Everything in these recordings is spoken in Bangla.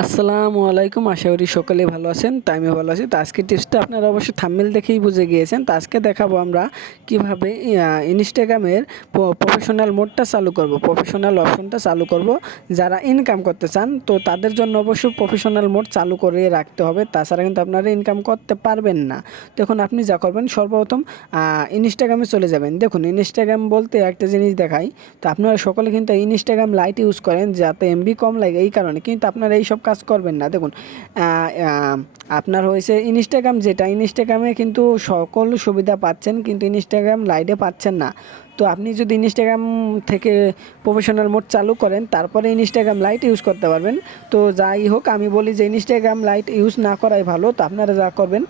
আসসালামু আলাইকুম, আশা করি সকলে ভালো আছেন। তো আমি ভালো আছি। তো আজকের টিপসটা আপনারা অবশ্যই থাম্বনেল দেখেই বুঝে গিয়েছেন। তো আজকে দেখাবো আমরা কিভাবে ইনস্টাগ্রামের প্রফেশনাল মোডটা চালু করব, প্রফেশনাল অপশনটা চালু করব। যারা ইনকাম করতে চান তো তাদের জন্য অবশ্যই প্রফেশনাল মোড চালু করে রাখতে হবে, তাছাড়া কিন্তু আপনারা ইনকাম করতে পারবেন না। দেখুন, আপনি যা করবেন সর্বপ্রথম ইনস্টাগ্রামে চলে যাবেন। দেখুন, ইনস্টাগ্রাম বলতে একটা জিনিস দেখাই। তো আপনারা সকলে কিন্তু ইনস্টাগ্রাম লাইট ইউজ করেন যাতে এমবি কম লাগে, এই কারণে কিন্তু আপনারা এইসব কাজ করবেন না। দেখুন, আপনার হয়েছে ইনস্টাগ্রাম, যেটা ইনস্টাগ্রামে কিন্তু সকল সুবিধা পাচ্ছেন, কিন্তু ইনস্টাগ্রাম লাইটে পাচ্ছেন না। তো আপনি যদি ইনস্টাগ্রাম থেকে প্রফেশনাল মোড চালু করেন, তারপরে ইনস্টাগ্রাম লাইট ইউজ করতে পারবেন। তো যাই হোক, আমি বলি যে ইনস্টাগ্রাম লাইট ইউজ না করাই ভালো। তো আপনারা যা করবেন,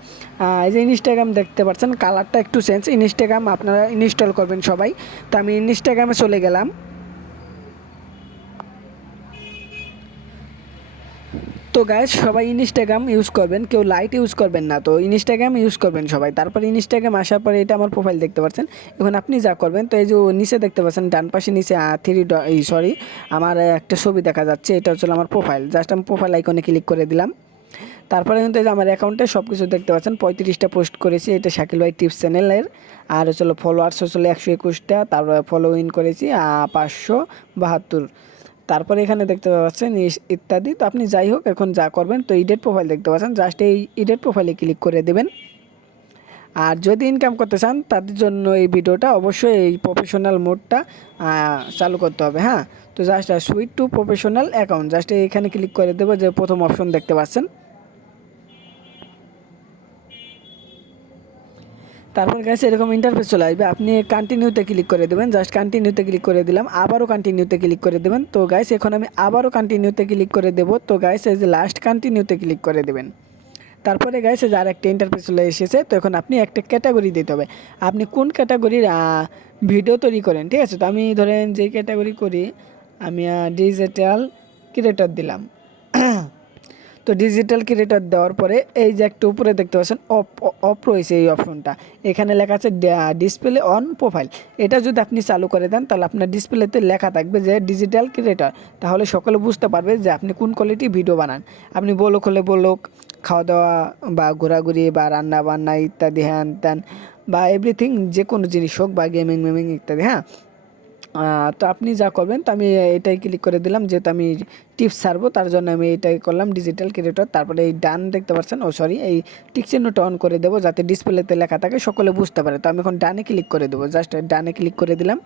এই যে ইনস্টাগ্রাম দেখতে পাচ্ছেন, কালারটা একটু চেঞ্জ। ইনস্টাগ্রাম আপনারা ইনস্টল করবেন সবাই। তো আমি ইনস্টাগ্রামে চলে গেলাম। তো গাইস, সবাই ইনস্টাগ্রাম ইউজ করবেন, কেউ লাইট ইউজ করবেন না। তো ইনস্টাগ্রাম ইউজ করবেন সবাই। তারপর ইনস্টাগ্রাম আসার পরে এটা আমার প্রোফাইল দেখতে পাচ্ছেন। এখন আপনি যা করবেন, তো এই যে নিচে দেখতে পাচ্ছেন, ডান পাশে নিচে আমার একটা ছবি দেখা যাচ্ছে, এটা হচ্ছে আমার প্রোফাইল। জাস্ট আমি প্রোফাইল আইকনে ক্লিক করে দিলাম। তারপরে কিন্তু এই যে আমার অ্যাকাউন্টে সব কিছু দেখতে পাচ্ছেন, 35টা পোস্ট করেছি, এটা শাকিল ভাই টিপস চ্যানেলের। আর হচ্ছে ফলোয়ার্স হচ্ছে 121টা, তারপরে ফলো ইন করেছি 572। তারপরে এখানে দেখতে পাচ্ছেন ইত্যাদি। তো আপনি যাই হোক, এখন যা করবেন, তো এডিট প্রোফাইল দেখতে পাচ্ছেন, জাস্ট এই এডিট প্রোফাইলে ক্লিক করে দেবেন। আর যদি ইনকাম করতে চান তাদের জন্য এই ভিডিওটা অবশ্যই এই প্রফেশনাল মোডটা চালু করতে হবে। হ্যাঁ, তো just switch to professional account, just এখানে ক্লিক করে দেবো, যে প্রথম অপশন দেখতে পাচ্ছেন। তারপর গাইস এরকম ইন্টারফেস চলে আসবে, আপনি কন্টিনিউতে ক্লিক করে দেবেন। জাস্ট কন্টিনিউতে ক্লিক করে দিলাম, আবারও কন্টিনিউতে ক্লিক করে দেবেন। তো গাইস এখন আমি আবারও কন্টিনিউতে ক্লিক করে দেব। তো গাইস এই যে লাস্ট কন্টিনিউতে ক্লিক করে দেবেন। তারপরে গাইস এই যে আরেকটা ইন্টারফেস চলে এসেছে। তো এখন আপনি একটা ক্যাটাগরি দিতে হবে, আপনি কোন ক্যাটাগরির ভিডিও তৈরি করেন, ঠিক আছে। তো আমি ধরেন যে ক্যাটাগরি করি, আমি ডিজিটাল ক্রিয়েটর দিলাম। তো ডিজিটাল ক্রিয়েটর দেওয়ার পরে এই যে একটা উপরে দেখতে পাচ্ছেন অফ রয়েছে, এই অপশনটা এখানে লেখা আছে ডিসপ্লে অন প্রোফাইল। এটা যদি আপনি চালু করে দেন, তাহলে আপনার ডিসপ্লেতে লেখা থাকবে যে ডিজিটাল ক্রিয়েটর। তাহলে সকলে বুঝতে পারবে যে আপনি কোন কোয়ালিটি ভিডিও বানান। আপনি বলক হলে বলক, খাওয়া দাওয়া বা ঘোরাঘুরি বা রান্না বান্না ইত্যাদি, হ্যান ত্যান বা এভরিথিং, যে কোনো জিনিস হোক, বা গেমিং মেমিং ইত্যাদি। হ্যাঁ, তো আপনি যা করবেন, তো আমি এটাই ক্লিক করে দিলাম, যেহেতু আমি টিপস ছাড়বো তার জন্য আমি এটাই করলাম, ডিজিটাল ক্রিয়েটর। তারপরে এই ডান দেখতে পাচ্ছেন, সরি, এই টিক চিহ্নটা অন করে দেবো, যাতে ডিসপ্লেতে লেখা থাকে, সকলে বুঝতে পারে। তো আমি এখন ডানে ক্লিক করে দেবো, জাস্ট ডানে ক্লিক করে দিলাম।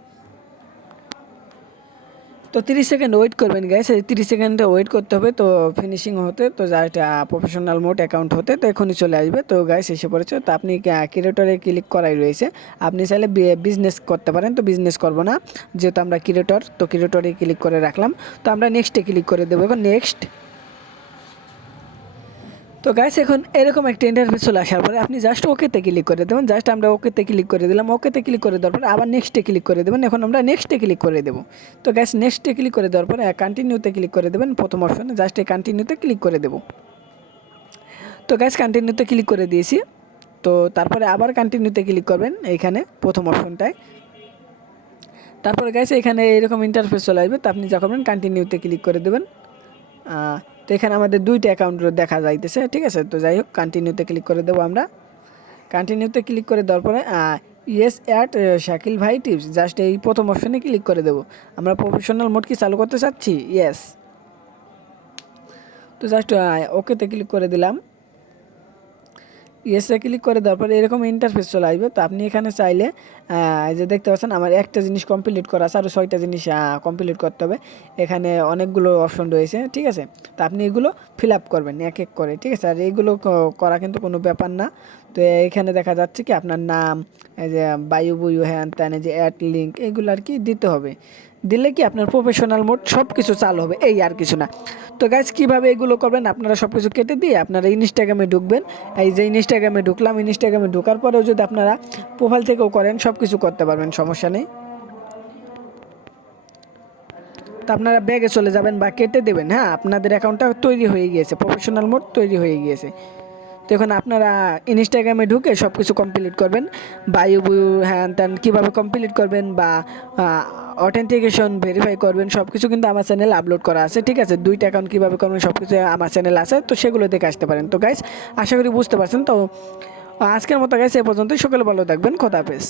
তো 30 সেকেন্ড ওয়েট করবেন গাইস, এই 30 সেকেন্ড ওয়েট করতে হবে তো ফিনিশিং হতে, তো জাস্ট প্রফেশনাল মোড অ্যাকাউন্ট হতে, তো এখনই চলে আসবে। তো গাইস এসে পড়েছে। তো আপনি ক্রিয়েটরে ক্লিক করাই রয়েছে, আপনি চাইলে বিজনেস করতে পারেন। তো বিজনেস করব না, যেহেতু আমরা ক্রিয়েটর, তো ক্রিয়েটরে ক্লিক করে রাখলাম। তো আমরা নেক্সটে ক্লিক করে দেবো, এখন নেক্সট। তো গাইস এখন এরকম একটা ইন্টারফেস চলে আসার পরে আপনি জাস্ট ওকেতে ক্লিক করে দেবেন। জাস্ট আমরা ওকেতে ক্লিক করে দিলাম, ওকেতে ক্লিক করে দেওয়ার পরে আবার নেক্সটে ক্লিক করে দেবেন। এখন আমরা নেক্সটে ক্লিক করে দেবো। তো গাইস নেক্সটে ক্লিক করে দেওয়ার পরে কন্টিনিউতে ক্লিক করে দেবেন, প্রথম অপশনে জাস্ট এই কন্টিনিউতে ক্লিক করে দেবো। তো গাইস কন্টিনিউতে ক্লিক করে দিয়েছি। তো তারপরে আবার কন্টিনিউতে ক্লিক করবেন এইখানে প্রথম অপশনটায়। তারপরে গাইস এখানে এরকম ইন্টারফেস চলে আসবে। তো আপনি যা করবেন, কন্টিনিউতে ক্লিক করে দেবেন। তো এখানে আমাদের দুইটা অ্যাকাউন্ট দেখা যাইতেছে, ঠিক আছে। তো যাই হোক, কন্টিনিউতে ক্লিক করে দেবো আমরা। কন্টিনিউতে ক্লিক করে দেওয়ার পরে ইয়েস অ্যাট শাকিল ভাই টিপস, জাস্ট এই প্রথম অপশনে ক্লিক করে দেবো। আমরা প্রফেশনাল মোড কি চালু করতে চাচ্ছি, ইয়েস। তো জাস্ট ওকেতে ক্লিক করে দিলাম। ইয়েসে ক্লিক করে দেওয়ার পরে এরকম ইন্টারফেস চলে আসবে। তো আপনি এখানে চাইলে যে দেখতে পাচ্ছেন, আমার একটা জিনিস কমপ্লিট করা আছে, আরও 6টা জিনিস কমপ্লিট করতে হবে। এখানে অনেকগুলো অপশন রয়েছে, ঠিক আছে। তো আপনি এগুলো ফিল আপ করবেন এক এক করে, ঠিক আছে। আর এইগুলো করা কিন্তু কোনো ব্যাপার না। তো এখানে দেখা যাচ্ছে কি আপনার নাম, এই যে বায়ু বুয়ু, হ্যান ত্যান, যে অ্যাড লিঙ্ক, এগুলো আর কি দিতে হবে। দিলে কি আপনার প্রফেশনাল মোড সব কিছু চালু হবে, এই আর কিছু না। তো গাইজ কীভাবে এগুলো করবেন, আপনারা সব কিছু কেটে দিয়ে আপনারা ইনস্টাগ্রামে ঢুকবেন। এই যে ইনস্টাগ্রামে ঢুকলাম, ইনস্টাগ্রামে ঢোকার পরেও যদি আপনারা প্রোফাইল থেকেও করেন, সব কিছু করতে পারবেন, সমস্যা নেই। তো আপনারা ব্যাগে চলে যাবেন বা কেটে দেবেন। হ্যাঁ, আপনাদের অ্যাকাউন্টটা তৈরি হয়ে গিয়েছে, প্রফেশনাল মোড তৈরি হয়ে গিয়েছে। তো এখন আপনারা ইনস্টাগ্রামে ঢুকে সব কিছু কমপ্লিট করবেন, বায়ু বুয়ু হ্যান ত্যান কীভাবে কমপ্লিট করবেন বা অথেন্টিকেশন ভেরিফাই করবেন সব কিছু কিন্তু আমার চ্যানেলে আপলোড করা আছে, ঠিক আছে। 2টা অ্যাকাউন্ট কীভাবে করবেন সব কিছু আমার চ্যানেলে আছে, তো সেগুলো দেখে আসতে পারেন। তো গাইস আশা করি বুঝতে পারছেন। তো আজকের মতো গাইস এ পর্যন্তই, সকলে ভালো থাকবেন, খোদা হাফেজ।